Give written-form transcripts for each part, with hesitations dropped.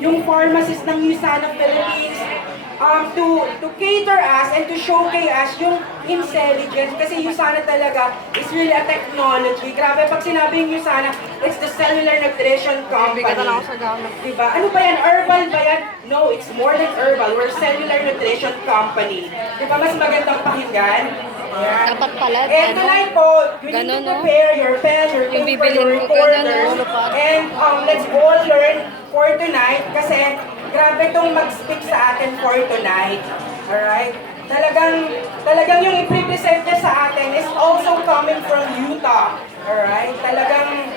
yung pharmacist ng USANA Philippines, to cater us and to showcase us yung INCELLIGENCE. Kasi USANA talaga is really a technology. Grabe, pag sinabi yung USANA, it's the Cellular Nutrition Company. Diba? Ano ba yan? Herbal ba yan? No, it's more than herbal. We're Cellular Nutrition Company. Diba? Mas magandang pakinggan. Ayan. Dapat pala, And tonight po, you need to prepare your pen, your paper, your recorders. And let's all learn for tonight kasi grabe itong mag-speak sa atin for tonight. Alright? Talagang yung i-present niya sa atin is also coming from Utah. Alright? Talagang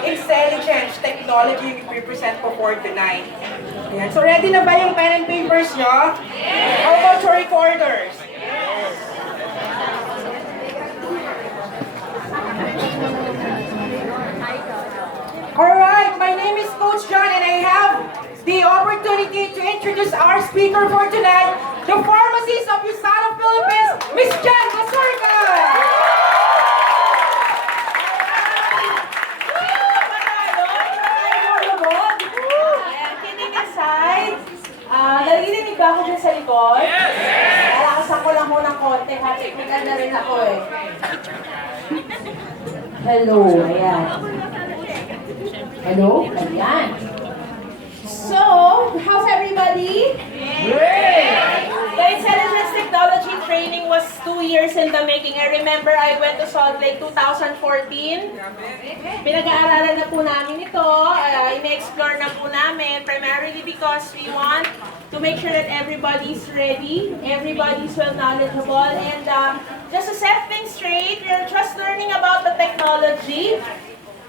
INCELLIGENCE technology yung i-present po for tonight. Ayan. So ready na ba yung pen and papers nyo? How about your recorders? Alright, my name is Coach John and I have the opportunity to introduce our speaker for tonight, the Pharmacist of USANA Philippines, Miss Jen Basurga! Kidding aside, narinig ba ako dyan sa likod? Yes! Nalakasan ko lang mo ng konti, hatipikan na rin ako eh. Hello, ayan. Hello, ayan. So, how's everybody? Great! The Intelligence Technology training was 2 years in the making. I remember I went to Salt Lake 2014. Pinag-aaralan na po namin ito. Ine-explore na po namin primarily because we want to make sure that everybody's ready, everybody's well knowledgeable, and just to set things straight, we're just learning about the technology.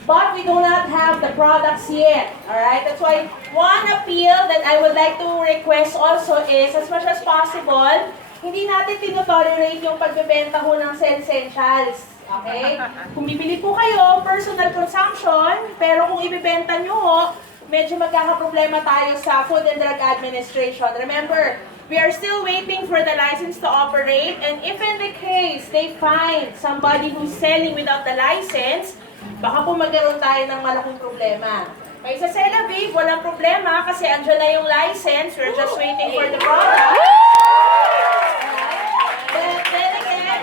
But we do not have the products yet, alright? That's why one appeal that I would like to request also is, as much as possible, hindi natin tinotolerate yung pagbebenta ho ng essentials, okay? Kung bibili po kayo, personal consumption, pero kung ibibenta nyo ho, medyo magkakaproblema tayo sa Food and Drug Administration. Remember, we are still waiting for the license to operate, and if in the case they find somebody who's selling without the license, baka po magkaroon tayo ng malaking problema. May sa Cellular, walang problema kasi andyan na yung license. We're just waiting for the product. But then again,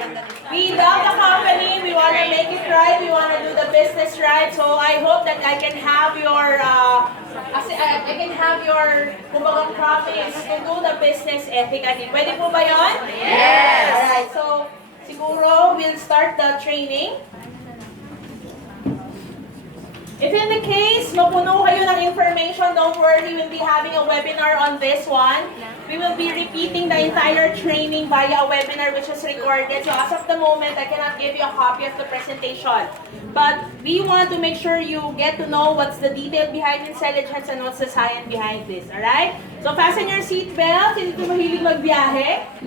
we love the company. We want to make it right. We want to do the business right. So I hope that I can have your kumbaga promise to do the business ethically. Pwede po ba yun? Yes! Alright, so siguro we'll start the training. If in the case, mapuno kayo ng information, don't worry, we'll be having a webinar on this one. We will be repeating the entire training via a webinar which is recorded. So as of the moment, I cannot give you a copy of the presentation. But we want to make sure you get to know what's the detail behind INCELLIGENCE and what's the science behind this, alright? So fasten your seatbelts, hindi ko mahilig magbiyahe.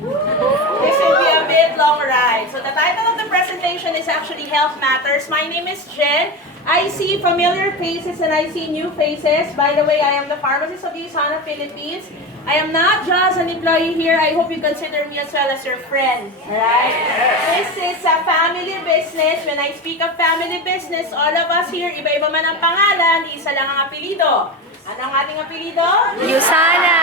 This will be a bit long ride. So the title of the presentation is actually Health Matters. My name is Jen. I see familiar faces and I see new faces. By the way, I am the pharmacist of USANA Philippines. I am not just an employee here. I hope you consider me as well as your friend. Alright? This is a family business. When I speak of family business, all of us here, iba-iba man ang pangalan, isa lang ang apelido. Ano ang ating apelido? USANA!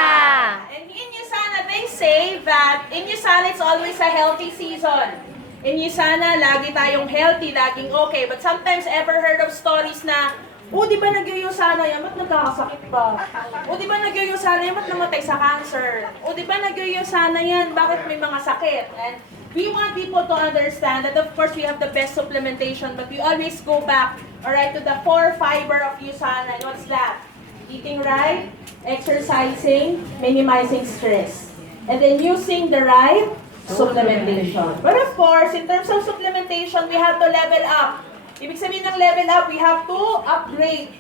And in USANA, they say that in USANA, it's always a healthy season. In USANA, lagi tayong healthy, laging okay. But sometimes, ever heard of stories na, di ba nag-USANA yan? Ba't nagkakasakit ba? Di ba nag-USANA yan? Ba't namatay sa cancer? Di ba nag-USANA yan? Bakit may mga sakit? And we want people to understand that, of course, we have the best supplementation, but we always go back, alright, to the 4 fiber of USANA. And what's that? Eating right, exercising, minimizing stress, and then using the right supplementation. But of course, in terms of supplementation, we have to level up. Ibig sabihin ng level up, we have to upgrade.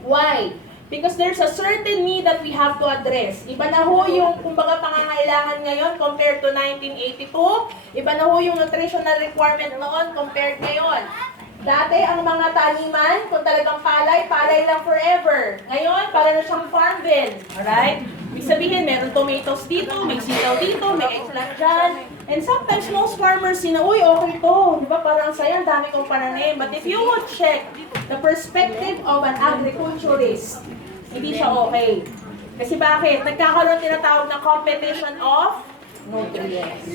Why? Because there's a certain need that we have to address. Iba na ho yung kumbaga pangangailangan ngayon compared to 1982. Iba na ho yung nutritional requirement noon compared ngayon. Dati, ang mga taniman, kung talagang palay, palay lang forever. Ngayon, para na siyang farm bin. Alright? Ibig sabihin, meron tomatoes dito, may sitaw dito, may eggplant dyan. And sometimes, most farmers, uy, okay to. Di ba, parang saya, ang dami kong pananim. But if you would check the perspective of an agriculturist, hindi siya okay. Kasi bakit? Nagkakaroon tinatawag na competition of nutrients.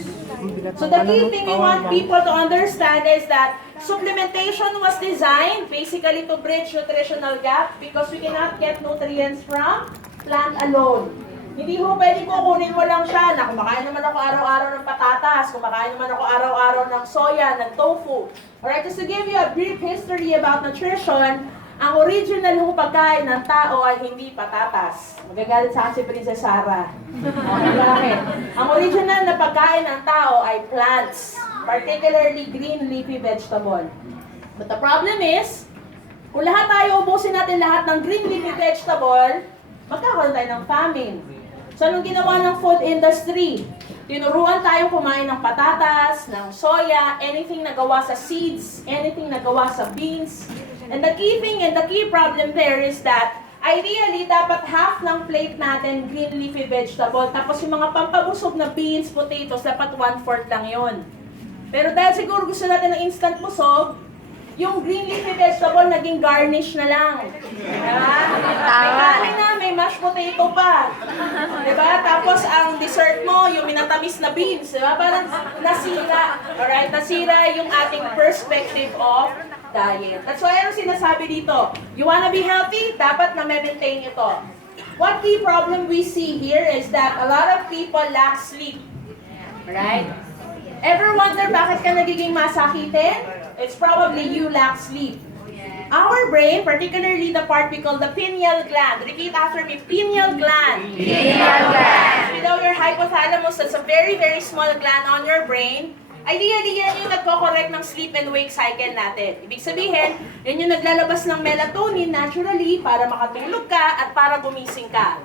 So the key thing we want people to understand is that supplementation was designed basically to bridge nutritional gap because we cannot get nutrients from plant alone. Hindi ho pwede kukunin mo lang siya na kumakain naman ako araw-araw ng patatas, kumakain naman ako araw-araw ng soya, ng tofu. Alright, just to give you a brief history about nutrition, ang original ho pagkain ng tao ay hindi patatas. Magagalit sa akin si Princess Sarah. Okay, bakit? Ang original na pagkain ng tao ay plants, particularly green leafy vegetable. But the problem is, kung lahat tayo ubusin natin lahat ng green leafy vegetable, magkakaroon tayo ng famine. So, anong ginawa ng food industry? Tinuruan tayong kumain ng patatas, ng soya, anything na gawa sa seeds, anything na gawa sa beans. And the key thing and the key problem there is that ideally, dapat half ng plate natin green leafy vegetable. Tapos yung mga pampabusog na beans, potatoes, dapat 1/4 lang yon. Pero dahil siguro gusto natin ng instant busog, yung green leafy vegetable naging garnish na lang. Diba? May kanin na, may mashed potato pa. Diba? Tapos ang dessert mo, yung minatamis na beans. Diba? Parang nasira. Alright? Nasira yung ating perspective of diet. That's why ano sinasabi dito? You wanna be healthy? Dapat na maintain ito. What key problem we see here is that a lot of people lack sleep. Alright? Ever wonder bakit ka nagiging masakitin? It's probably you lack sleep. Our brain, particularly the part we call the pineal gland. Repeat after me, pineal gland. Pineal gland. Below your hypothalamus, that's a very, very small gland on your brain. Ideally, yan yung nagko-correct ng sleep and wake cycle natin. Ibig sabihin, yan yung naglalabas ng melatonin naturally para makatulog ka at para gumising ka.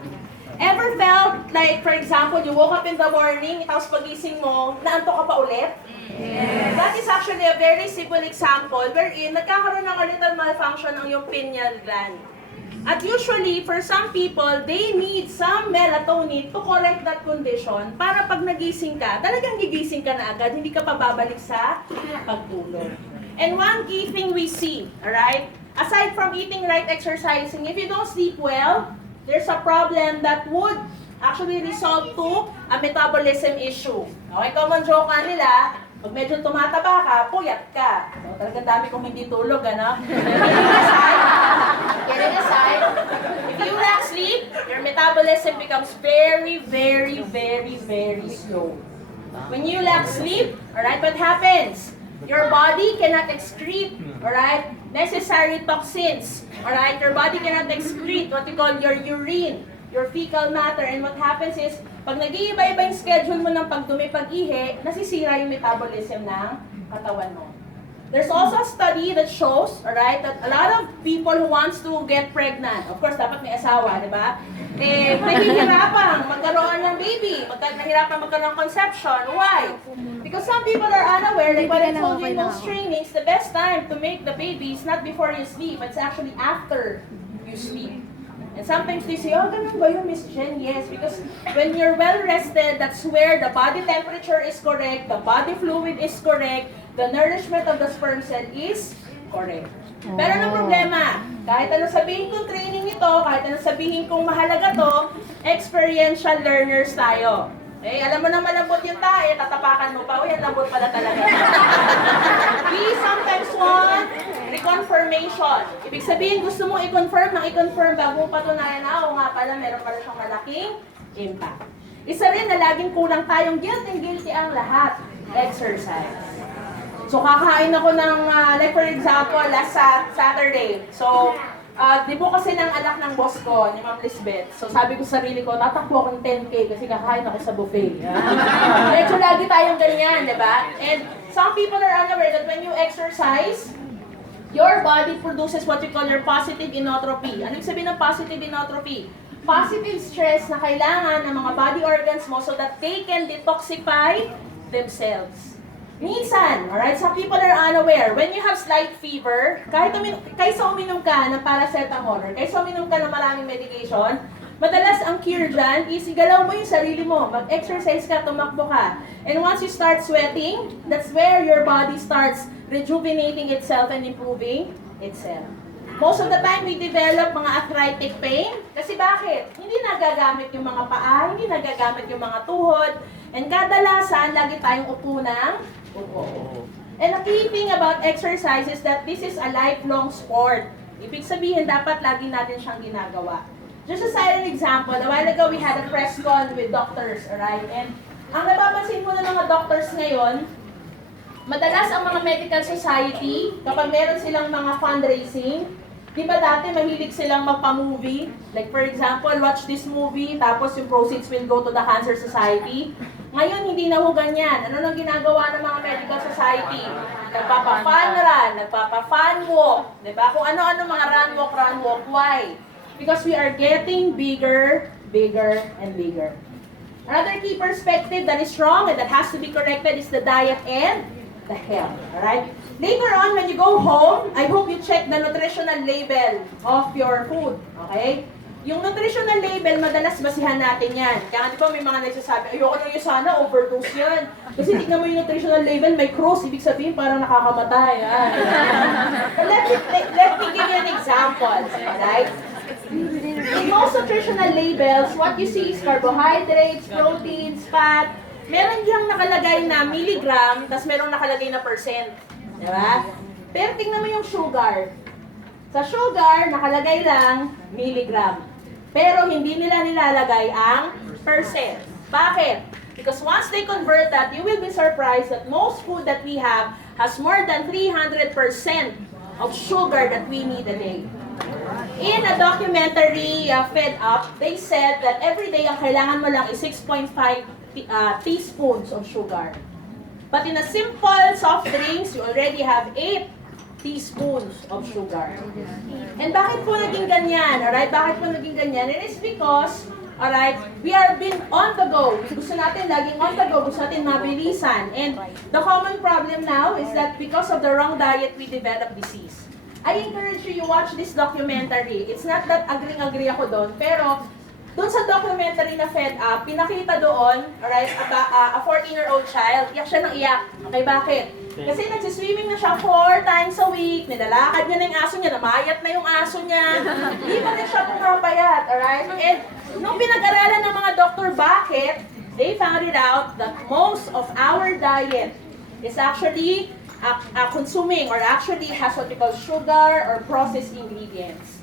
Ever felt like, for example, you woke up in the morning, tapos pagising mo, naantok ka pa ulit? Yes. That is actually a very simple example wherein nagkakaroon ng a little malfunction ng yung pineal gland. At usually, for some people, they need some melatonin to correct that condition para pag nagising ka, talagang gigising ka na agad, hindi ka pa babalik sa pagtulog. And one key thing we see, alright, aside from eating right, exercising, if you don't sleep well, there's a problem that would actually result to a metabolism issue. Okay, common joke nga nila, pag medyo tumataba ka, puyat ka. So, talagang dami kong hindi tulog, ano? Kidding aside, if you lack sleep, your metabolism becomes very, very, very, very slow. When you lack sleep, alright, what happens? Your body cannot excrete, alright, necessary toxins. Alright, your body cannot excrete what we call your urine, your fecal matter. And what happens is, pag nag-iiba-iba yung schedule mo ng pagdumi, pag-ihi, nasisira yung metabolism ng katawan mo. There's also a study that shows, alright, that a lot of people who wants to get pregnant, of course, dapat may asawa, di ba? Nahihirapan magkaroon ng baby, nahihirapan magkaroon ng conception. Why? Because some people are unaware, like what I told you in those trainings, the best time to make the baby is not before you sleep, it's actually after you sleep. And sometimes they say, oh, ganun ba yun, Miss Jen? Yes, because when you're well rested, that's where the body temperature is correct, the body fluid is correct, the nourishment of the sperm cell is correct. Pero anong problema? Kahit ano sabihin kong training ito, kahit ano sabihin kong mahalaga to, experiential learners tayo. Eh, alam mo na malambot yung tae, tatapakan mo pa, uy, ang lambot pala talaga. We sometimes want reconfirmation. Ibig sabihin, gusto mong i-confirm bago mo patunayan na, o nga pala, meron pala siyang malaking impact. Isa rin na laging kulang tayong guilty ang lahat, exercise. So, kakain ako ng, like for example, last Saturday. So, di po kasi ng anak ng boss ko, ni Ma'am Lisbeth. So sabi ko sa sarili ko, tatakbo akong 10K kasi kakain ako sa buffet. Medyo lagi tayong ganyan, di ba? And some people are unaware that when you exercise, your body produces what you call your positive inotropy. Ano yung sabihin ng positive inotropy? Positive stress na kailangan ng mga body organs mo so that they can detoxify themselves. Minsan, alright, some people are unaware, when you have slight fever, kaysa uminom ka ng paracetamol, or kaysa uminom ka ng maraming medication, madalas ang cure dyan is igalaw mo yung sarili mo, mag-exercise ka, tumakbo ka. And once you start sweating, that's where your body starts rejuvenating itself and improving itself. Most of the time, we develop mga arthritic pain. Kasi bakit? Hindi nagagamit yung mga paa, hindi nagagamit yung mga tuhod. And kadalasan, lagi tayong upo ng upo. And the key thing about exercise is that this is a lifelong sport. Ibig sabihin, dapat lagi natin siyang ginagawa. Just a silent example, a while ago we had a press con with doctors, alright? And ang napapansin mo ng mga doctors ngayon, madalas ang mga medical society, kapag meron silang mga fundraising, di ba dati mahilig silang magpa-movie? Like for example, watch this movie, tapos yung proceeds will go to the Cancer Society. Ngayon, hindi na ho ganyan. Ano nang ginagawa ng mga medical society? Nagpapa-fun run, nagpapa-fun walk, di ba? Kung ano-ano mga run walk. Why? Because we are getting bigger, and bigger. Another key perspective that is wrong and that has to be corrected is the diet and the health. Alright? Later on, when you go home, I hope you check the nutritional label of your food. Okay? Yung nutritional label, madalas basihan natin yan. Kaya di ba may mga nagsasabi, ayoko na USANA, overdose yan. Kasi tignan mo yung nutritional label, may cross, ibig sabihin parang nakakamatay. But let me give you an example. Right? In most nutritional labels, what you see is carbohydrates, proteins, fat. Meron diyang nakalagay na milligram, tapos meron nakalagay na percent. Diba? Pero tingnan mo yung sugar. Sa sugar, nakalagay lang milligram. Pero hindi nila nilalagay ang percent. Bakit? Because once they convert that, you will be surprised that most food that we have has more than 300% of sugar that we need a day. In a documentary, Fed Up, they said that every day ang kailangan mo lang is 6.5 teaspoons of sugar. But in a simple soft drinks, you already have 8 teaspoons of sugar. And bakit po naging ganyan? Alright, bakit po naging ganyan? It is because, alright, we are being on the go. Gusto natin laging on the go, gusto natin mabilisan. And the common problem now is that because of the wrong diet, we develop disease. I encourage you watch this documentary. It's not that agree ako doon, pero doon sa documentary na Fed Up, pinakita doon, alright, a 14-year-old child, iyak siya ng iyak. Okay, bakit? Kasi nagsiswimming na siya 4 times a week, nilalakad niya na yung aso niya, namayat na yung aso niya, hindi pa rin siya pumapayat, alright? And nung pinag-aralan ng mga doktor bakit, they found it out that most of our diet is actually consuming or actually has what we call sugar or processed ingredients.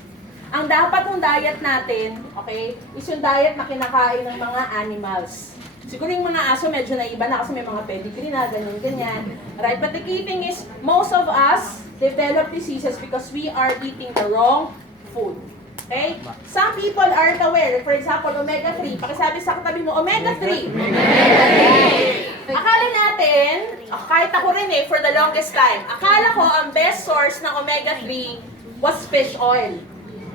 Ang dapat ng diet natin, okay, is yung diet na kinakain ng mga animals. Siguro yung mga aso medyo naiba na kasi may mga pedigree na, ganyan. Right? But the key thing is, most of us develop diseases because we are eating the wrong food. Okay? Some people aren't aware. For example, omega-3. Pakisabi sa katabi mo, omega-3. Akala natin, kahit ako rin for the longest time, akala ko ang best source ng omega-3 was fish oil.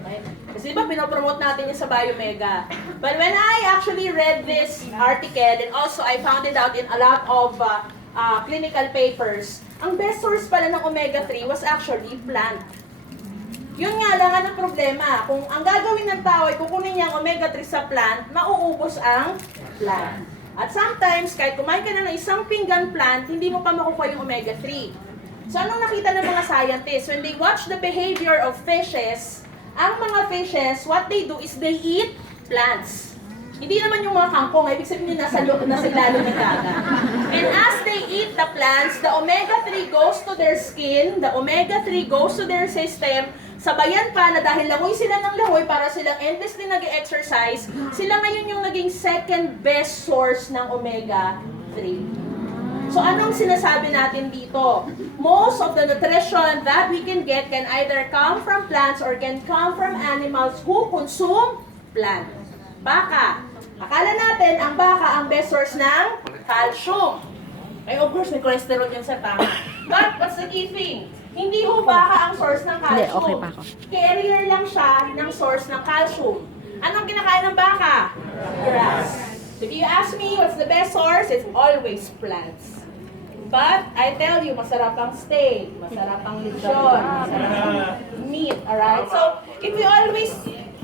Okay? Kasi diba, pinopromote natin yung sa Biomega. But when I actually read this article, and also I found it out in a lot of clinical papers, ang best source pala ng omega-3 was actually plant. Yun nga lang ang problema. Kung ang gagawin ng tao ay kukunin niya ang omega-3 sa plant, mauubos ang plant. At sometimes, kahit kumain ka na ng isang pinggan plant, hindi mo pa makukuha yung omega-3. So anong nakita ng mga scientists? When they watch the behavior of fishes, ang mga fishes, what they do is they eat plants. Hindi naman yung mga kangkong, ibig sabihin nasa ilalim ng dagat. And as they eat the plants, the omega-3 goes to their skin, the omega-3 goes to their system, sabayan pa na dahil langoy sila ng langoy para silang endlessly nag-exercise, sila ngayon yung naging second best source ng omega-3. So anong sinasabi natin dito? Most of the nutrition that we can get can either come from plants or can come from animals who consume plants. Baka. Akala natin ang baka ang best source ng calcium. Ay, of course, may cholesterol yun sa tama. But what's the key thing? Hindi ho baka ang source ng calcium. Hindi, okay pa ako. Carrier lang siya ng source ng calcium. Anong kinakain ng baka? Grass. If you ask me what's the best source, it's always plants. But I tell you, masarap ang steak, masarap ang lechon, masarap ang meat, alright? So, if we always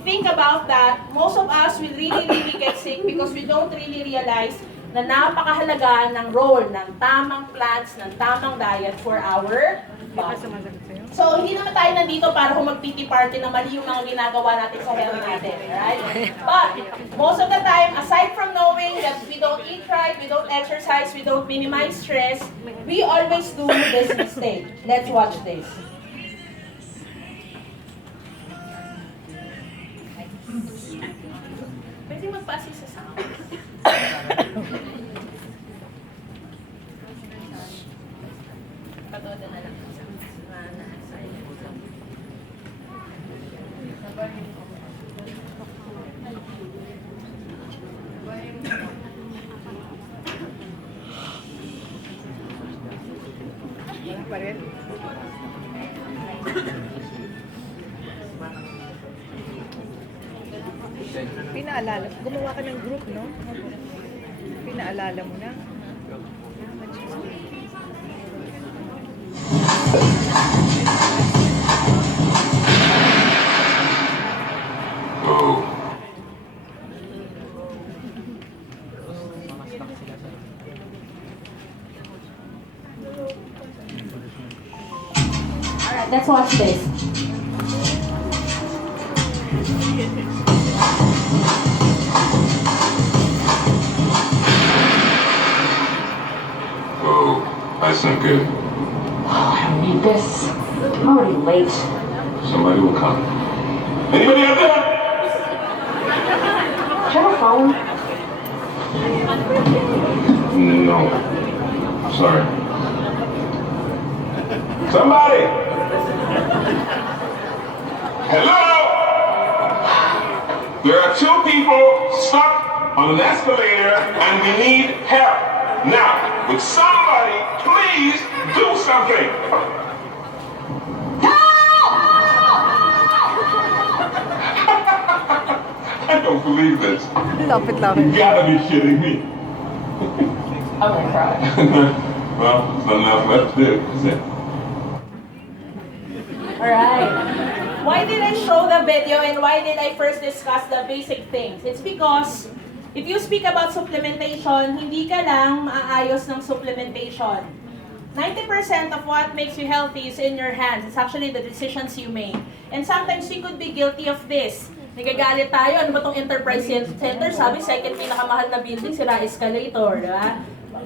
think about that, most of us will really get sick because we don't really realize na napakahalaga ng role ng tamang plants, ng tamang diet for our body. So, hindi naman tayo nandito para kung mag-pity party na mali yung mga ginagawa natin sa health natin, right? But, most of the time, aside from knowing that we don't eat right, we don't exercise, we don't minimize stress, we always do this mistake. Let's watch this. Pwede magpasi sa sound. Patuloy na lang. Pa rin. Pinaalala, gumawa ka ng group, no? Pinaalala mo na. Alright, let's watch this. Oh, that's not good. I don't need this. I'm already late. Somebody will come. Anybody out there? Do you have a phone? No. Sorry. Somebody! Hello? There are two people stuck on an escalator and we need help. Now, would somebody please do something? I don't believe this. Lapit-lapit. You gotta be kidding me. I'm gonna cry. Well, there's nothing else left to do, is it? Alright. Why did I show the video and why did I first discuss the basic things? It's because if you speak about supplementation, hindi ka lang maayos ng supplementation. 90% of what makes you healthy is in your hands. It's actually the decisions you make. And sometimes we could be guilty of this. Nagagalit tayo, ano ba tong Enterprise Center? Sabi, second pinakamahal na building, sila escalator, di ba?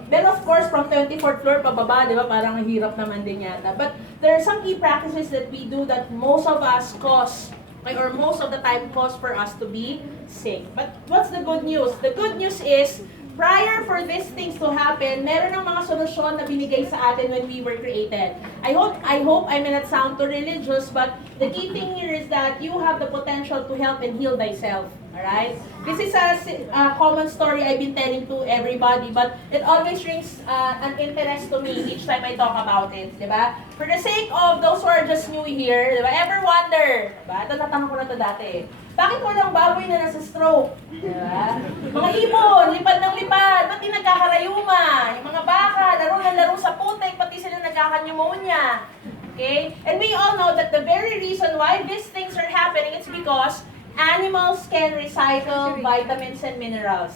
Then of course, from 24th floor pababa, di ba? Parang hirap naman din yata. But there are some key practices that we do that most of us cause, or most of the time cause for us to be sick. But what's the good news? The good news is, prior for these things to happen, meron ng mga solusyon na binigay sa atin when we were created. I hope I may not sound too religious, but the key thing here is that you have the potential to help and heal thyself. Alright? This is a common story I've been telling to everybody, but it always rings an interest to me each time I talk about it. Diba? For the sake of those who are just new here, diba? Ever wonder, diba? Ito natanong ko na ito dati. Bakit walang baboy na nasa stroke? Diba? Mga ibon, lipad ng lipad, ba't di nagkakarayuma? Yung mga baka, laro ng laro sa putek, pati sila nagkakanyumonya. Okay? And we all know that the very reason why these things are happening is because animals can recycle vitamins and minerals.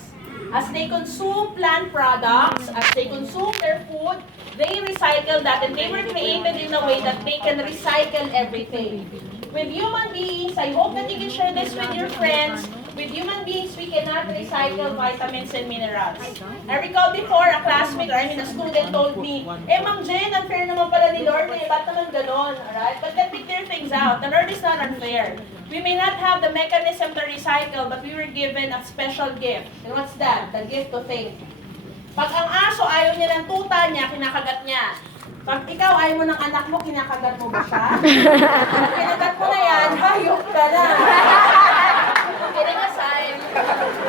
As they consume plant products, as they consume their food, they recycle that and they were created in a way that they can recycle everything. With human beings, I hope that you can share this with your friends. With human beings, we cannot recycle vitamins and minerals. I recall before, a classmate, or a student told me, Ma'am Jen, unfair naman pala ni Lord, ba't naman ganon? Alright? But let me clear things out. The Lord is not unfair. We may not have the mechanism to recycle, but we were given a special gift. And what's that? The gift to think. Pag ang aso ayaw niya ng tuta niya, kinakagat niya. Pag ikaw ayaw mo ng anak mo, kinakagat mo ba siya? Pag kinagat mo na yan, hayop ka na. Kidding aside,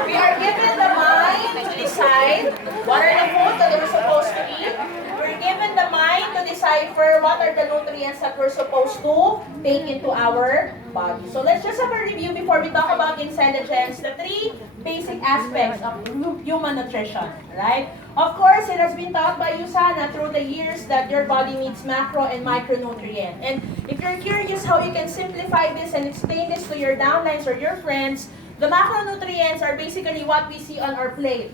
we are given the mind to decide what are the foods that we're supposed to eat. We're given the mind to decipher what are the nutrients that we're supposed to take into our body. So let's just have a review before we talk about INCELLIGENCE, the three basic aspects of human nutrition, right? Of course, it has been taught by USANA through the years that your body needs macro and micronutrient. And if you're curious how you can simplify this and explain this to your downlines or your friends, the macronutrients are basically what we see on our plate.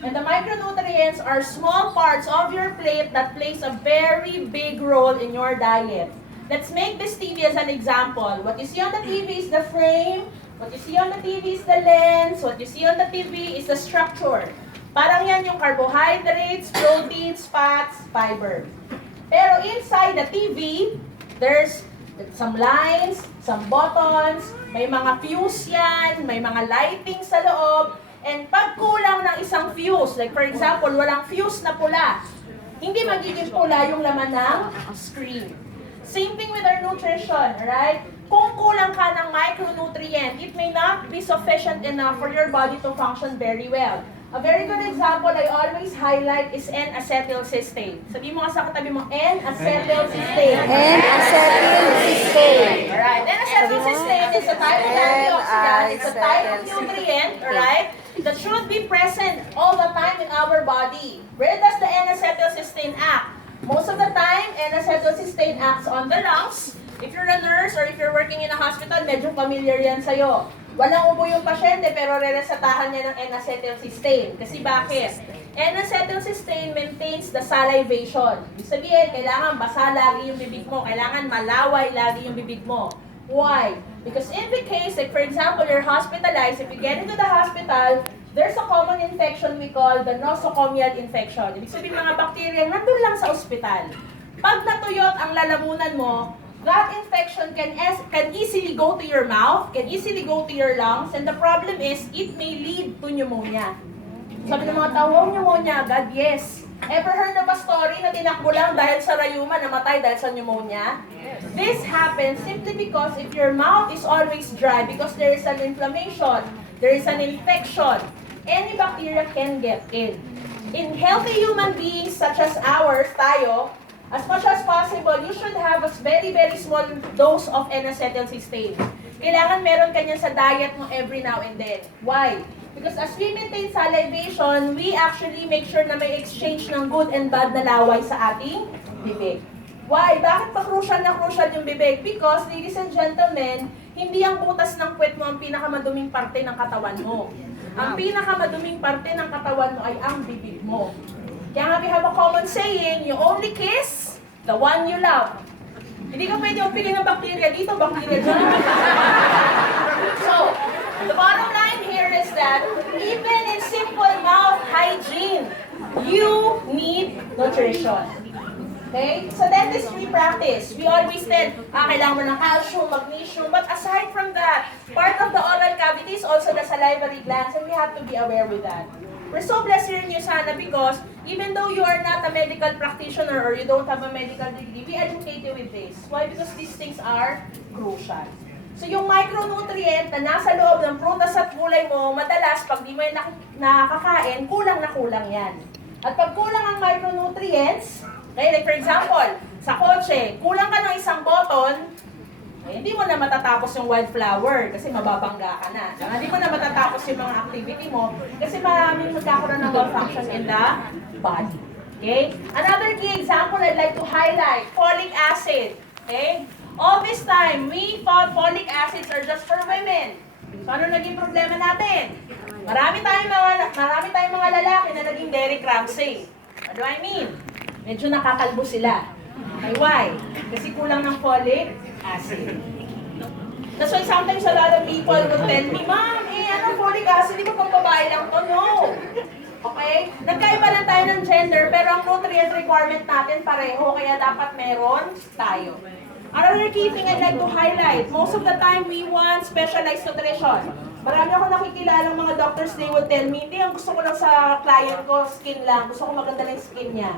And the micronutrients are small parts of your plate that plays a very big role in your diet. Let's make this TV as an example. What you see on the TV is the frame. What you see on the TV is the lens. What you see on the TV is the structure. Parang yan yung carbohydrates, proteins, fats, fiber. Pero inside the TV, there's some lines, some buttons, may mga fuse yan, may mga lighting sa loob, and pag kulang ng isang fuse, like for example, walang fuse na pula, hindi magiging pula yung laman ng screen. Same thing with our nutrition, right? Kung kulang ka ng micronutrient, it may not be sufficient enough for your body to function very well. A very good example I always highlight is N-acetylcysteine. Sabi mo nga sa katabi mo, N-acetylcysteine. N-acetylcysteine. Alright, N-acetylcysteine is a type of antioxidant. It's a type of nutrient, alright, that should be present all the time in our body. Where does the N-acetylcysteine act? Most of the time, N-acetylcysteine acts on the lungs. If you're a nurse or if you're working in a hospital, medyo familiar yan sa'yo. Walang ubo yung pasyente pero re-resetahan niya ng N-acetylcysteine. Kasi bakit? N-acetylcysteine maintains the salivation. Ibig sabihin, kailangan basa lagi yung bibig mo. Kailangan malaway lagi yung bibig mo. Why? Because in the case, like for example, you're hospitalized, if you get into the hospital, there's a common infection we call the nosocomial infection. Ibig sabihin, mga bacteria nandun lang sa ospital. Pag natuyot ang lalamunan mo, that infection can easily go to your mouth, can easily go to your lungs, and the problem is, it may lead to pneumonia. Sabi ng mga tao, pneumonia agad? Yes. Ever heard of a story na tinakbo lang dahil sa rayuma, namatay dahil sa pneumonia? Yes. This happens simply because if your mouth is always dry, because there is an inflammation, there is an infection, any bacteria can get in. In healthy human beings such as ours, tayo, as much as possible, you should have a very, very small dose of N-acetylcysteine. Kailangan meron ka niyan sa diet mo every now and then. Why? Because as we maintain salivation, we actually make sure na may exchange ng good and bad na laway sa ating bibig. Why? Bakit pa crucial na crucial yung bibig? Because, ladies and gentlemen, hindi ang butas ng puwet mo ang pinakamaduming parte ng katawan mo. Ang pinakamaduming parte ng katawan mo ay ang bibig mo. Kaya nga we have a common saying, you only kiss the one you love. Hindi ka pwede upilin ng bacteria dito, bacteria dyan. So, the bottom line here is that even in simple mouth hygiene, you need nutrition. Okay? So dentistry practice, we always said, kailangan mo ng calcium, magnesium, but aside from that, part of the oral cavity is also the salivary glands, and we have to be aware with that. We're so blessed here in USANA because even though you are not a medical practitioner or you don't have a medical degree, we educate you with this. Why? Because these things are crucial. So yung micronutrient na nasa loob ng prutas at gulay mo, madalas pag di mo yan nakakain, kulang na kulang yan. At pag kulang ang micronutrients, okay, like for example, sa kotse, kulang ka ng isang button, hindi mo na matatapos yung wildflower kasi mababangga ka na. Hindi mo na matatapos yung mga activity mo kasi maraming magkakaroon ng malfunction in the body. Okay? Another key example I'd like to highlight, folic acid. Okay? All this time, we thought folic acids are just for women. So ano naging problema natin? Marami tayong mga lalaki na naging Derek Ramsay. What do I mean? Medyo nakakalbo sila. Okay, why? Kasi kulang ng folic acid. That's why sometimes a lot of people would tell me, Ma'am, folic acid, di ba pang babae lang to? No. Okay? Nagkaiba lang tayo ng gender, pero ang nutrient requirement natin pareho, kaya dapat meron tayo. Another key thing I'd like to highlight, most of the time we want specialized nutrition. Marami ako nakikilalang mga doctors, they would tell me, hindi, ang gusto ko lang sa client ko, skin lang. Gusto ko maganda ng skin niya.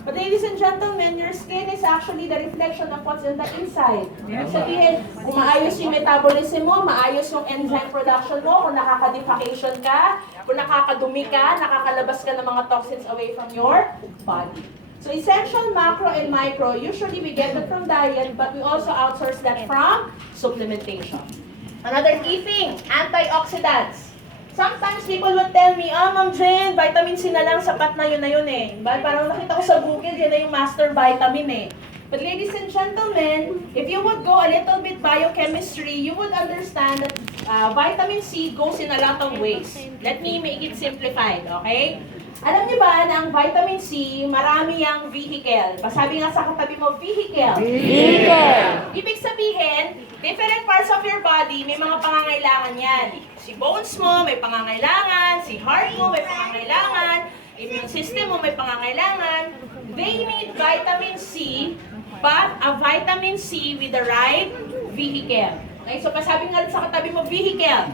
But ladies and gentlemen, your skin is actually the reflection of what's in the inside. Ibig sabihin, kung maayos yung metabolism mo, maayos yung enzyme production mo, kung nakaka-defecation ka, kung nakakadumi ka, nakakalabas ka ng mga toxins away from your body. So essential macro and micro, usually we get that from diet, but we also outsource that from supplementation. Another key thing, antioxidants. Sometimes people would tell me, Ma'am Jen, vitamin C na lang, sapat na yun eh. Parang nakita ko sa Google, yun na yung master vitamin eh. But ladies and gentlemen, if you would go a little bit biochemistry, you would understand that vitamin C goes in a lot of ways. Let me make it simplified, okay? Alam niyo ba na ang vitamin C, marami ang vehicle? Pasabi nga sa katabi mo, vehicle. Ibig sabihin, different parts of your body, may mga pangangailangan yan. Si bones mo, may pangangailangan. Si heart mo, may pangangailangan. Immune system mo, may pangangailangan. They need vitamin C, but a vitamin C with the right vehicle. Okay, so pasabi nga sa katabi mo, vehicle.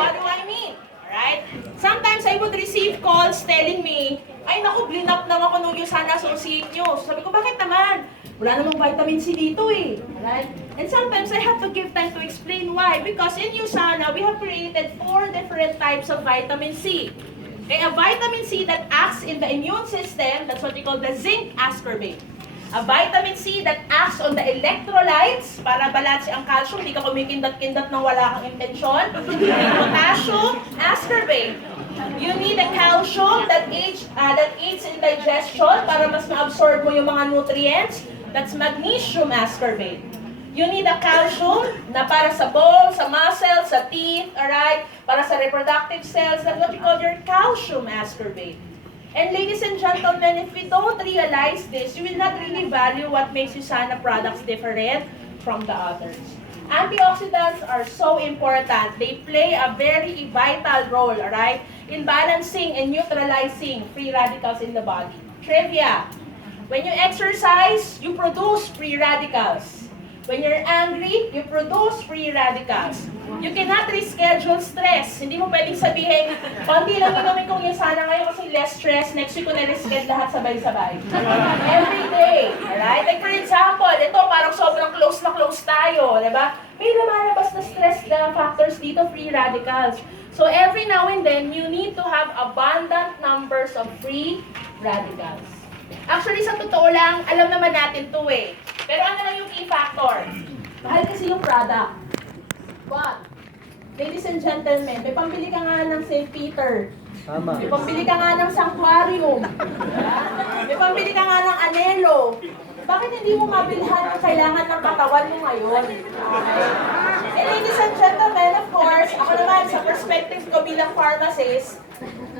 What do I mean? Alright? Sometimes I would receive calls telling me, ay naku, blinap lang ako nung USANA associate nyo. So sabi ko, bakit naman? Wala namang vitamin C dito eh. Alright? And sometimes I have to give time to explain why. Because in USANA, we have created 4 different types of vitamin C. Okay, a vitamin C that acts in the immune system, that's what we call the zinc ascorbate. A vitamin C that acts on the electrolytes para balanse ang calcium, hindi ka kumikindat-kindat nang wala kang intensyon. Potassium ascorbate. You need a calcium that aids in digestion para mas ma-absorb mo yung mga nutrients. That's magnesium ascorbate. You need a calcium na para sa bones, sa muscles, sa teeth, alright? Para sa reproductive cells. That's what we call your calcium ascorbate. And ladies and gentlemen, if we don't realize this, you will not really value what makes USANA products different from the others. Antioxidants are so important. They play a very vital role, alright, in balancing and neutralizing free radicals in the body. Trivia. When you exercise, you produce free radicals. When you're angry, you produce free radicals. You cannot reschedule stress. Hindi mo pwedeng sabihin, konti lang inumin kong USANA ngayon kasi less stress, next week ko na-reschedule lahat sabay-sabay. Every day. Alright? Like for example, ito parang sobrang close na close tayo. Diba? May lumalabas na stress na factors dito, free radicals. So every now and then, you need to have abundant numbers of free radicals. Actually, sa totoo lang, alam naman natin to eh. Pero ano lang yung key factor? Mahal kasi yung product. But, ladies and gentlemen, may pambili ka nga ng St. Peter. Tama. May pambili ka nga ng Sanctuarium. May pambili ka nga ng Anelo. Bakit hindi mo mabilhan ang kailangan ng katawan mo ngayon? And ladies and gentlemen, of course, ako naman sa perspective ko bilang pharmacist,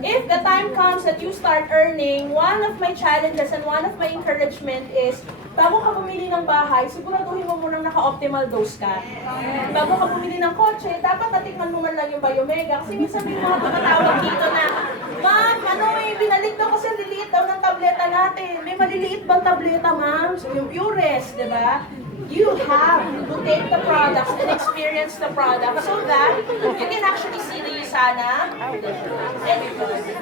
if the time comes that you start earning, one of my challenges and one of my encouragement is, bago ka bumili ng bahay, siguraduhin mo munang naka-optimal dose ka. Bago ka bumili ng kotse, dapat natikman mo man lang yung Biomega. Kasi minsan may mga tumatawag dito na, ma'am, binalik daw kasi liliit daw ng tableta natin. May maliliit bang tableta, ma'am? So yung purest, di ba? You have to take the products and experience the product so that you can actually see the USANA. And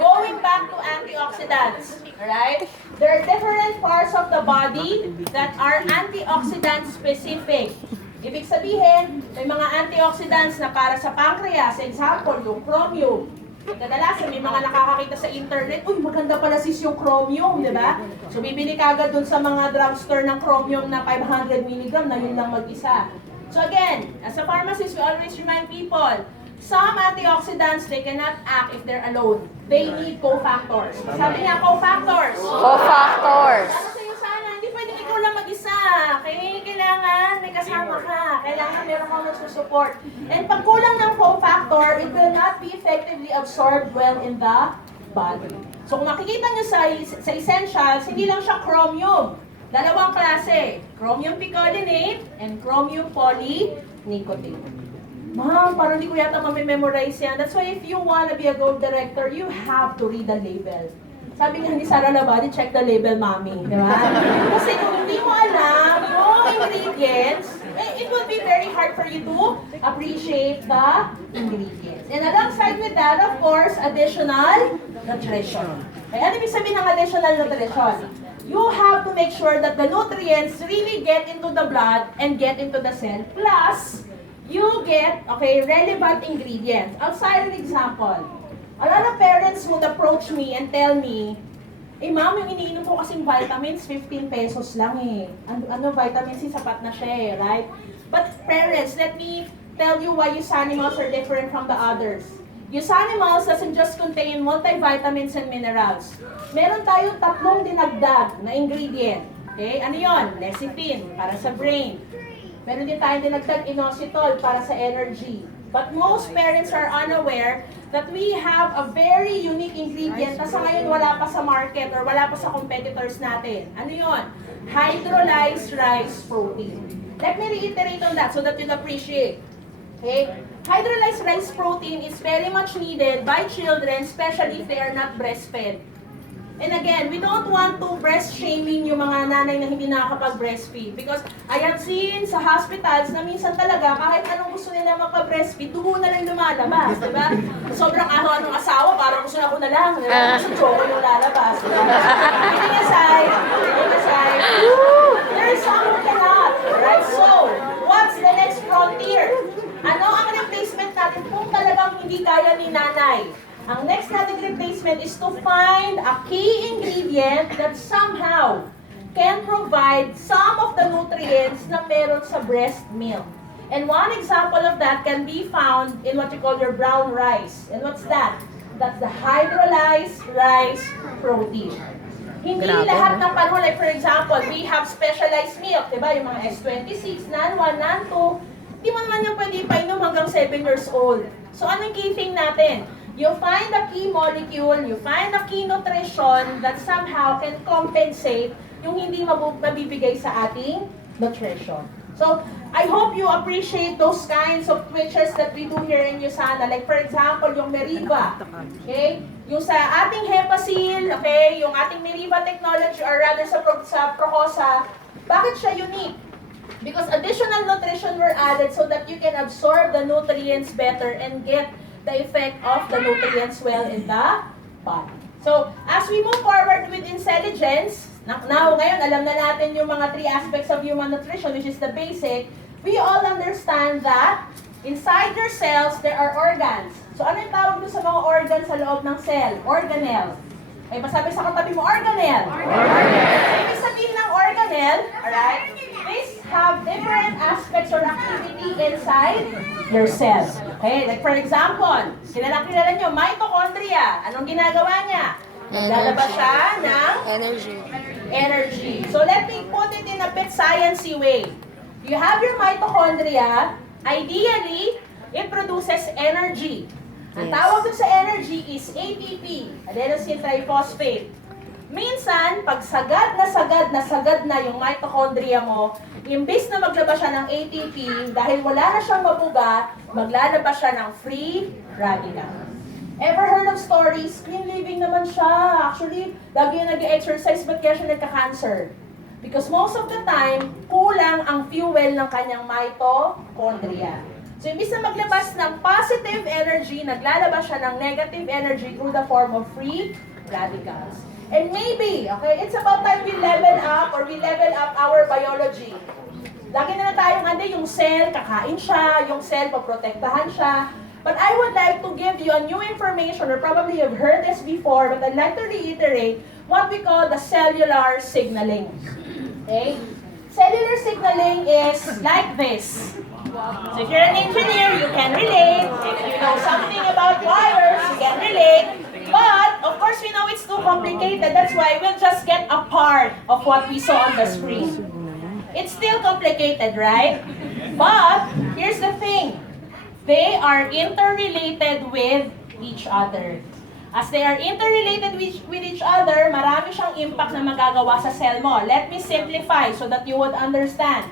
going back to antioxidants, alright? There are different parts of the body that are antioxidant specific. Ibig sabihin, may mga antioxidants na para sa pancreas, example, yung chromium. Kadalasan may mga nakakakita sa internet, uy, maganda pala sis yung chromium, di ba? So bibili ka agad dun sa mga drugstore ng chromium na 500 mg na yun lang mag-isa. So again, as a pharmacist, we always remind people, some antioxidants, they cannot act if they're alone. They need cofactors. Sabi niya, cofactors. Cofactors. Ano sa'yo sana? Hindi pwedeng ikaw lang mag-isa. Kailangan may kasama ka. Kailangan meron kang nagsusupport. And pag kulang ng cofactor, it will not be effectively absorbed well in the body. So kung makikita nyo sa essentials, hindi lang siya chromium. Dalawang klase. Chromium picolinate and chromium polynicotine. Ma'am, parang hindi ko yata mamememorize yan. That's why if you wanna be a gold director, you have to read the label. Sabi nga ni Sarah Labadi, check the label, mami. Di ba? Kasi kung hindi mo alam yung ingredients, it will be very hard for you to appreciate the ingredients. And alongside with that, of course, additional nutrition. Okay, ano ibig sabihin ng additional nutrition? You have to make sure that the nutrients really get into the blood and get into the cell. Plus, you get, relevant ingredients. I'll cite an example. A lot of parents would approach me and tell me, ma'am, yung iniinom ko kasing vitamins, 15 pesos lang eh. Ano vitamin C, sapat na siya eh, right? But parents, let me tell you why USANIMALS are different from the others. USANIMALS doesn't just contain multivitamins and minerals. Meron tayong 3 dinagdag na ingredient. Okay? Ano yon? Lecithin, para sa brain. Meron din tayong dinagdag inositol para sa energy. But most parents are unaware that we have a very unique ingredient na sa ngayon wala pa sa market or wala pa sa competitors natin. Ano yun? Hydrolyzed rice protein. Let me reiterate on that so that you'll appreciate. Okay? Hydrolyzed rice protein is very much needed by children, especially if they are not breastfed. And again, we don't want to breast shaming yung mga nanay na hindi nakakapag-breastfeed. Because I have seen sa hospitals na minsan talaga, kahit anong gusto nila magpa-breastfeed, dugo na lang lumalabas, di ba? Sobrang ahaw ng asawa, parang gusto na ko na lang, di ba? Gusto choco yung lalabas, di ba? Kidding aside, there is some who cannot, right? So, what's the next frontier? Ano ang replacement natin kung talagang hindi kaya ni nanay? Ang next nating replacement is to find a key ingredient that somehow can provide some of the nutrients na meron sa breast milk. And one example of that can be found in what you call your brown rice. And what's that? That's the hydrolyzed rice protein. Hindi lahat ng panahon, like for example, we have specialized milk, diba? Yung mga S26, NAN1, NAN2, hindi mo naman yung pwede painom hanggang 7 years old. So ano yung key thing natin? You find a key molecule, you find a key nutrition that somehow can compensate yung hindi mabibigay sa ating nutrition. So, I hope you appreciate those kinds of twitches that we do here in USANA. Like for example, yung Meriva. Okay? Yung sa ating Hepasil, okay? Yung ating Meriva technology or rather sa Procosa, bakit siya unique? Because additional nutrition were added so that you can absorb the nutrients better and get the effect of the nutrients well in the body. So, as we move forward with INCELLIGENCE, now ngayon alam na natin yung mga 3 aspects of human nutrition, which is the basic, we all understand that inside your cells, there are organs. So, ano yung tawag doon sa mga organs sa loob ng cell? Organelle. Ay, masabi sa katabi mo, organelle. Organelle. Ibig sabihin ng organelle, alright, these have different aspects or activity inside your cells. Okay, like for example, kilala nyo, mitochondria. Anong ginagawa niya? Naglalabas siya ng energy. So let me put it in a bit sciencey way. You have your mitochondria, ideally, it produces energy. Ang tawag dun sa energy is ATP, adenosine triphosphate. Minsan, pag sagad na yung mitochondria mo, imbis na maglabas siya ng ATP, dahil wala na siyang mabuga, maglalabas siya ng free radicals. Ever heard of stories? Clean living naman siya. Actually, lagi yung nag-exercise, ba't kaya siya nagka-cancer? Because most of the time, kulang ang fuel ng kanyang mitochondria. So, imbis na maglabas ng positive energy, naglalabas siya ng negative energy through the form of free radicals. And maybe, okay, it's about time we level up or we level up our biology. Lagi na tayong yung cell, kakain siya, yung cell, paprotektahan siya. But I would like to give you a new information, or probably you've heard this before, but I'd like to reiterate what we call the cellular signaling. Okay? Cellular signaling is like this. So if you're an engineer, you can relate. If you know something about wires, you can relate. But, of course, we know it's too complicated. That's why we'll just get a part of what we saw on the screen. It's still complicated, right? But, here's the thing. They are interrelated with each other. As they are interrelated with each other, marami siyang impact na magagawa sa cell mo. Let me simplify so that you would understand.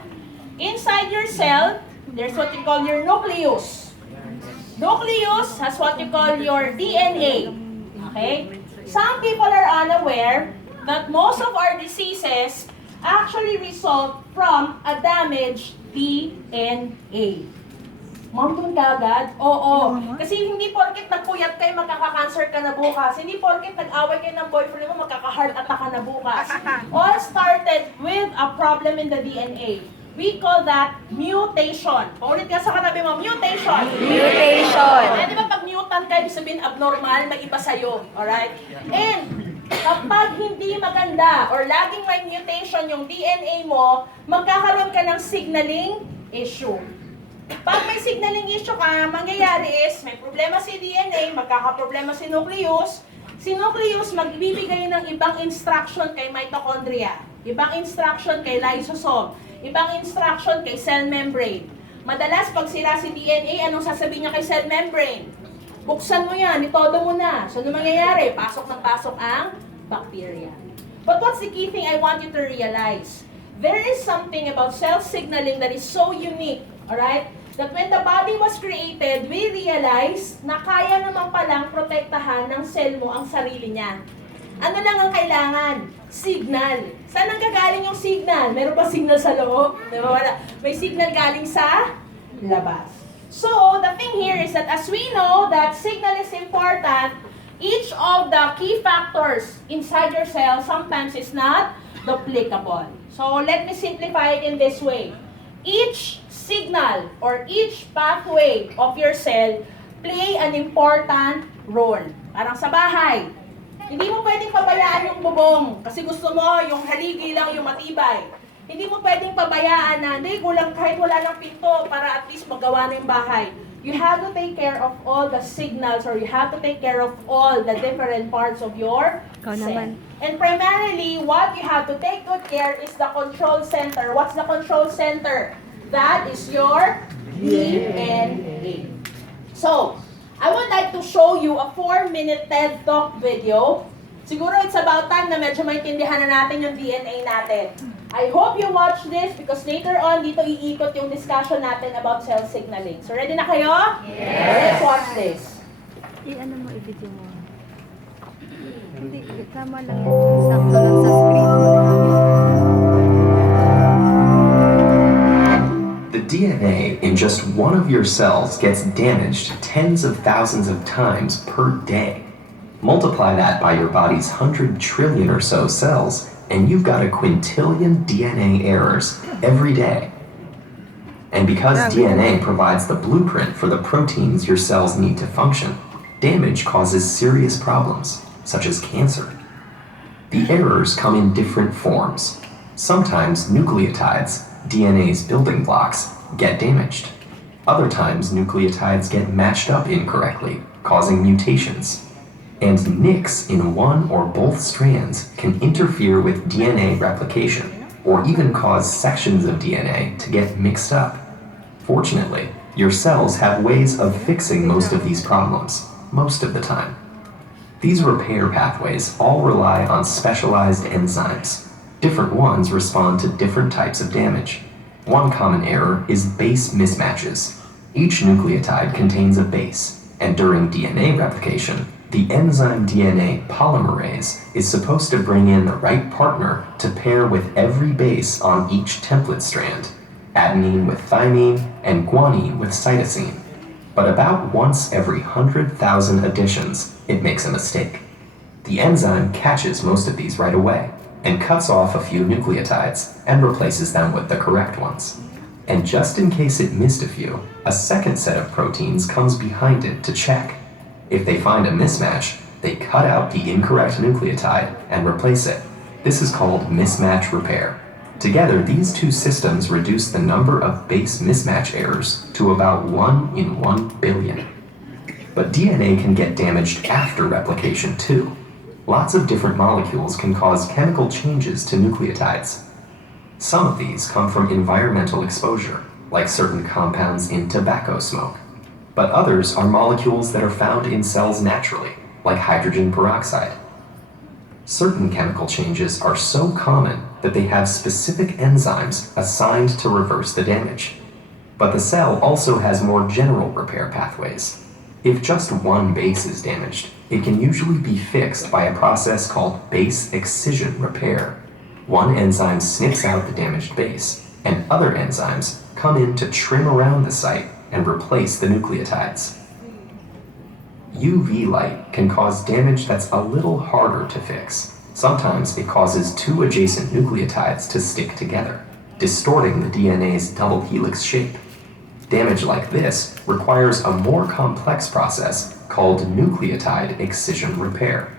Inside your cell, there's what you call your nucleus. Nucleus has what you call your DNA. Okay? Some people are unaware that most of our diseases actually result from a damaged DNA. Ma'am, dun ka agad? Oo. Kasi hindi porket nagpuyat kayo, magkaka-cancer ka na bukas. Hindi porket nag-away kayo ng boyfriend mo, magkaka-heart attack ka na bukas. All started with a problem in the DNA. We call that mutation. Paulit ka sa katabi mo, mutation. Mutation. Di ba pag mutant ka, ibig sabihin abnormal, may iba sa'yo. Alright? And kapag hindi maganda or laging may mutation yung DNA mo, magkakaroon ka ng signaling issue. Pag may signaling issue ka, mangyayari is may problema si DNA, magkakaproblema si nucleus. Si nucleus magbibigay ng ibang instruction kay mitochondria, ibang instruction kay lysosome, ibang instruction kay cell membrane. Madalas, pag sira si DNA, anong sasabihin niya kay cell membrane? Buksan mo yan, itodo mo na. So, ano mangyayari? Pasok ng pasok ang bacteria. But what's the key thing I want you to realize? There is something about cell signaling that is so unique, alright? That when the body was created, we realized na kaya naman palang protektahan ng cell mo ang sarili niya. Ano lang ang kailangan? Signal. Saan ang gagaling yung signal? Meron ba signal sa loob? Diba? Wala. May signal galing sa labas. So, the thing here is that as we know that signal is important, each of the key factors inside your cell sometimes is not duplicable. So, let me simplify it in this way. Each signal or each pathway of your cell play an important role. Parang sa bahay, hindi mo pwedeng pabayaan yung bubong kasi gusto mo yung haligi lang yung matibay. Hindi mo pwedeng pabayaan na, hindi, kulang kahit wala ng pinto para at least magawa na yung bahay. You have to take care of all the signals or you have to take care of all the different parts of your cell. And primarily, what you have to take good care is the control center. What's the control center? That is your DNA. So, I would like to show you a 4-minute TED Talk video. Siguro it's about time na medyo maintindihan na natin yung DNA natin. I hope you watch this because later on, dito iikot yung discussion natin about cell signaling. So, ready na kayo? Yes! Let's watch this. I-ano mo, i-video mo. Hindi, tama lang yan. Sakto lang sa screen mo. The DNA in just one of your cells gets damaged tens of thousands of times per day. Multiply that by your body's 100 trillion or so cells, and you've got a quintillion DNA errors every day. And because DNA provides the blueprint for the proteins your cells need to function, damage causes serious problems, such as cancer. The errors come in different forms. Sometimes nucleotides, DNA's building blocks, get damaged. Other times nucleotides get matched up incorrectly, causing mutations. And nicks in one or both strands can interfere with DNA replication, or even cause sections of DNA to get mixed up. Fortunately, your cells have ways of fixing most of these problems, most of the time. These repair pathways all rely on specialized enzymes. Different ones respond to different types of damage. One common error is base mismatches. Each nucleotide contains a base, and during DNA replication, the enzyme DNA polymerase is supposed to bring in the right partner to pair with every base on each template strand, adenine with thymine and guanine with cytosine. But about once every 100,000 additions, it makes a mistake. The enzyme catches most of these right away and cuts off a few nucleotides and replaces them with the correct ones. And just in case it missed a few, a second set of proteins comes behind it to check. If they find a mismatch, they cut out the incorrect nucleotide and replace it. This is called mismatch repair. Together, these two systems reduce the number of base mismatch errors to about 1 in 1 billion. But DNA can get damaged after replication too. Lots of different molecules can cause chemical changes to nucleotides. Some of these come from environmental exposure, like certain compounds in tobacco smoke. But others are molecules that are found in cells naturally, like hydrogen peroxide. Certain chemical changes are so common that they have specific enzymes assigned to reverse the damage. But the cell also has more general repair pathways. If just one base is damaged, it can usually be fixed by a process called base excision repair. One enzyme snips out the damaged base, and other enzymes come in to trim around the site and replace the nucleotides. UV light can cause damage that's a little harder to fix. Sometimes it causes two adjacent nucleotides to stick together, distorting the DNA's double helix shape. Damage like this requires a more complex process called nucleotide excision repair.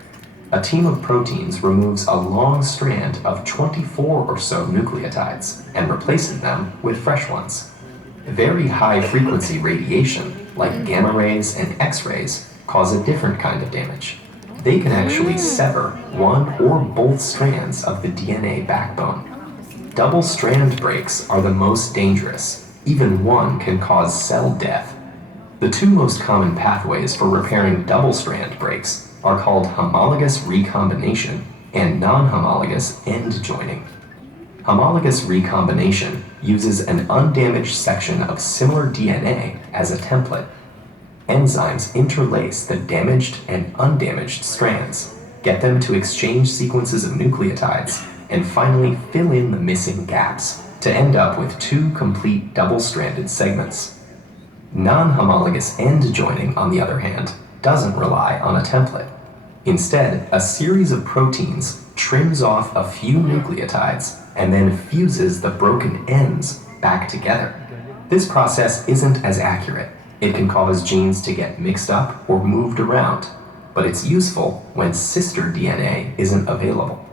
A team of proteins removes a long strand of 24 or so nucleotides and replaces them with fresh ones. Very high-frequency radiation, like gamma rays and X-rays, cause a different kind of damage. They can actually sever one or both strands of the DNA backbone. Double strand breaks are the most dangerous. even one can cause cell death. The two most common pathways for repairing double-strand breaks are called homologous recombination and non-homologous end joining. Homologous recombination uses an undamaged section of similar DNA as a template. Enzymes interlace the damaged and undamaged strands, get them to exchange sequences of nucleotides, and finally fill in the missing gaps to end up with two complete double-stranded segments. Non-homologous end joining, on the other hand, doesn't rely on a template. Instead, a series of proteins trims off a few nucleotides and then fuses the broken ends back together. This process isn't as accurate. It can cause genes to get mixed up or moved around, but it's useful when sister DNA isn't available.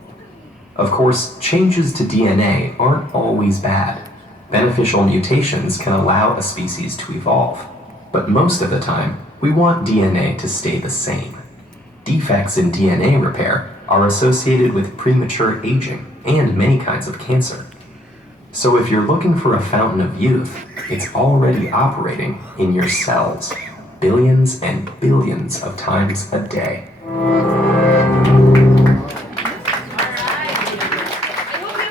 Of course, changes to DNA aren't always bad. Beneficial mutations can allow a species to evolve, but most of the time, we want DNA to stay the same. Defects in DNA repair are associated with premature aging and many kinds of cancer. So if you're looking for a fountain of youth, it's already operating in your cells, billions and billions of times a day.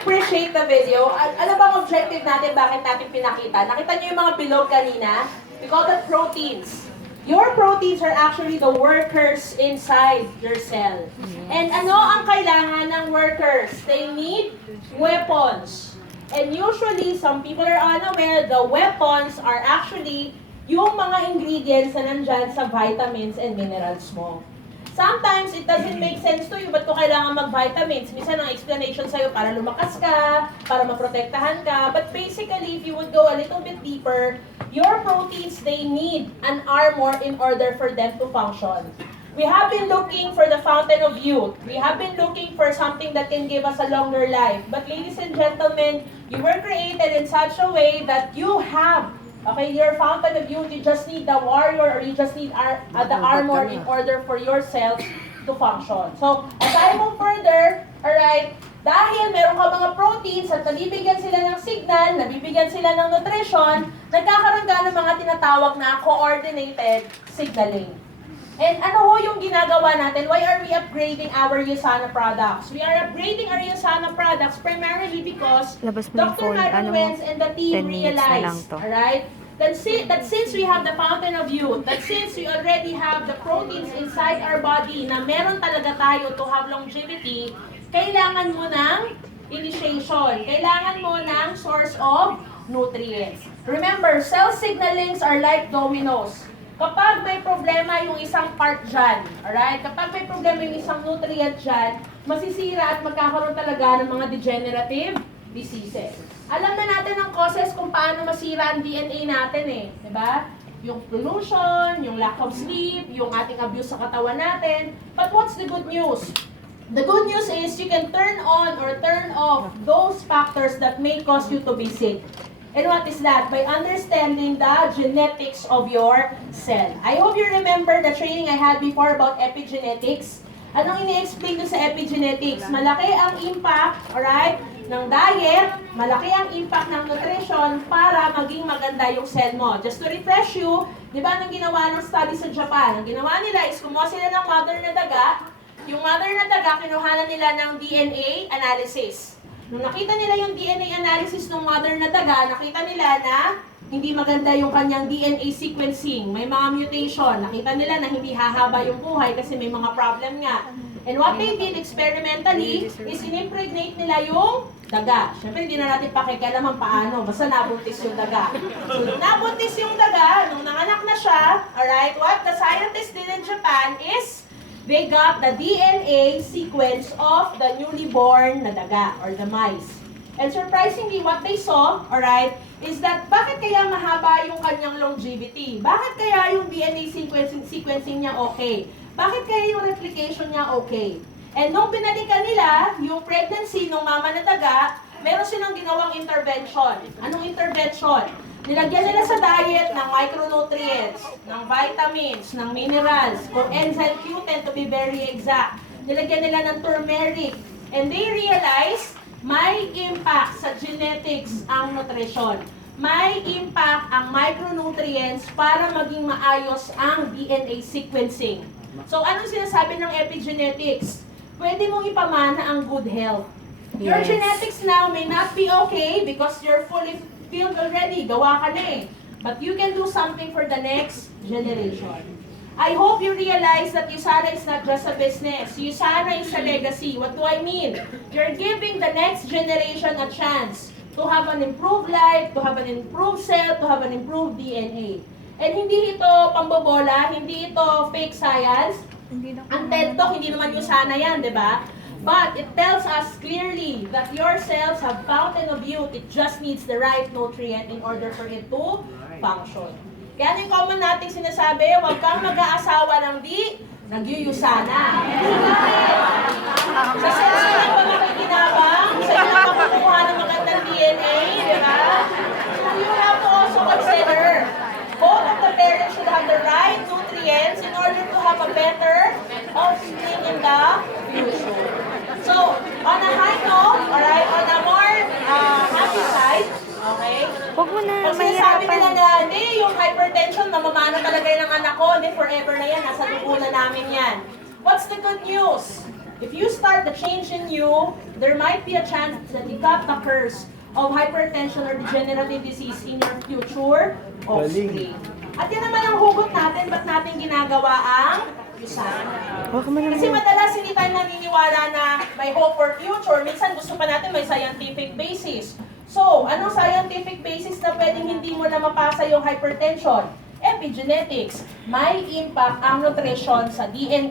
Appreciate the video. Alam bang objective natin, bakit natin pinakita? Nakita niyo yung mga bilog kanina? We call that proteins. Your proteins are actually the workers inside your cell. And ano ang kailangan ng workers? They need weapons. And usually, some people are unaware, the weapons are actually yung mga ingredients na nandyan sa vitamins and minerals mo. Sometimes, it doesn't make sense to you, ba't ko kailangan mag-vitamins? Minsan, ang explanation sa'yo para lumakas ka, para maprotektahan ka. But basically, if you would go a little bit deeper, your proteins, they need an armor in order for them to function. We have been looking for the fountain of youth. We have been looking for something that can give us a longer life. But ladies and gentlemen, you were created in such a way that you have your fountain of youth, you just need the warrior or you just need the armor in order for your cells to function. So, as I move further, alright, dahil meron ka mga proteins at nabibigyan sila ng signal, nabibigyan sila ng nutrition, nagkakaroon ka ng mga tinatawag na coordinated signaling. And ano ho yung ginagawa natin? Why are we upgrading our USANA products? We are upgrading our USANA products primarily because Dr. Marilwens and the team realized, alright, that since we have the fountain of youth, that since we already have the proteins inside our body na meron talaga tayo to have longevity, kailangan mo ng initiation. Kailangan mo ng source of nutrients. Remember, cell signalings are like dominoes. Kapag may problema yung isang part dyan, alright? Kapag may problema yung isang nutrient dyan, masisira at magkakaroon talaga ng mga degenerative diseases. Alam na natin ang causes kung paano masira ang DNA natin eh. Diba? Yung pollution, yung lack of sleep, yung ating abuse sa katawan natin. But what's the good news? The good news is you can turn on or turn off those factors that may cause you to be sick. And what is that? By understanding the genetics of your cell. I hope you remember the training I had before about epigenetics. Anong ini-explain doon sa epigenetics? Malaki ang impact, alright, ng diet, malaki ang impact ng nutrition para maging maganda yung cell mo. Just to refresh you, di ba nang ginawa ng study sa Japan, ang ginawa nila is kumuha sila ng mother na daga. Yung mother na daga, kinuhanan nila ng DNA analysis. Nung nakita nila yung DNA analysis ng mother na daga, nakita nila na hindi maganda yung kanyang DNA sequencing. May mga mutation. Nakita nila na hindi hahaba yung buhay kasi may mga problem nga. And what they did experimentally is in-impregnate nila yung daga. Siyempre, hindi na natin pakikialaman paano. Basta nabuntis yung daga. So, nung nabuntis yung daga, nung nanganak na siya, alright, what the scientists did in Japan is they got the DNA sequence of the newly born na daga or the mice. And surprisingly, what they saw, alright, is that bakit kaya mahaba yung kanyang longevity? Bakit kaya yung DNA sequencing niya okay? Bakit kaya yung replication niya okay? And nung pinalikan nila yung pregnancy ng mama na daga, meron silang ginawang intervention. Anong intervention? Nilagyan nila sa diet ng micronutrients, ng vitamins, ng minerals, coenzyme Q10 to be very exact. Nilagyan nila ng turmeric. And they realized may impact sa genetics ang nutrition. may impact ang micronutrients para maging maayos ang DNA sequencing. So, anong sinasabi ng epigenetics? Pwede mong ipamana ang good health. Your Yes. genetics now may not be okay because you're fully filled already. Gawa ka na eh. But you can do something for the next generation. I hope you realize that USANA is not just a business. USANA is a legacy. What do I mean? You're giving the next generation a chance to have an improved life, to have an improved cell, to have an improved DNA. And hindi ito pambobola, hindi ito fake science. Ang TED Talk, hindi naman USANA yan, di ba? But it tells us clearly that your cells have fountain of youth. It just needs the right nutrient in order for it to function. Kaya yung common nating sinasabi, huwag kang mag-aasawa ng di nag-USANA. Sa cells na lang ba makikinabang? Sa iyo lang makukuha ng magandang DNA, di ba? So you have to also consider both of the parents should have the right nutrients in order to have a better offspring in the future. So, on a high note, alright, on a more happy side, okay? Huwag mo na, Kung sinasabi nila mahirapan. na, hindi, yung hypertension, mamamana talaga yan ng anak ko, hindi, forever na yan, nasa dugo na namin yan. What's the good news? If you start the change in you, there might be a chance that you cut the curse of hypertension or degenerative disease in your future offspring. At yan naman ang hugot natin, ba't natin ginagawa ang USANA? Huwag mo na. Kasi madalas hindi tayo naniniwala na may hope for future. Minsan gusto pa natin may scientific basis. So, anong scientific basis na pwedeng hindi mo na mapasa yung hypertension? Epigenetics. May impact ang nutrition sa DNA.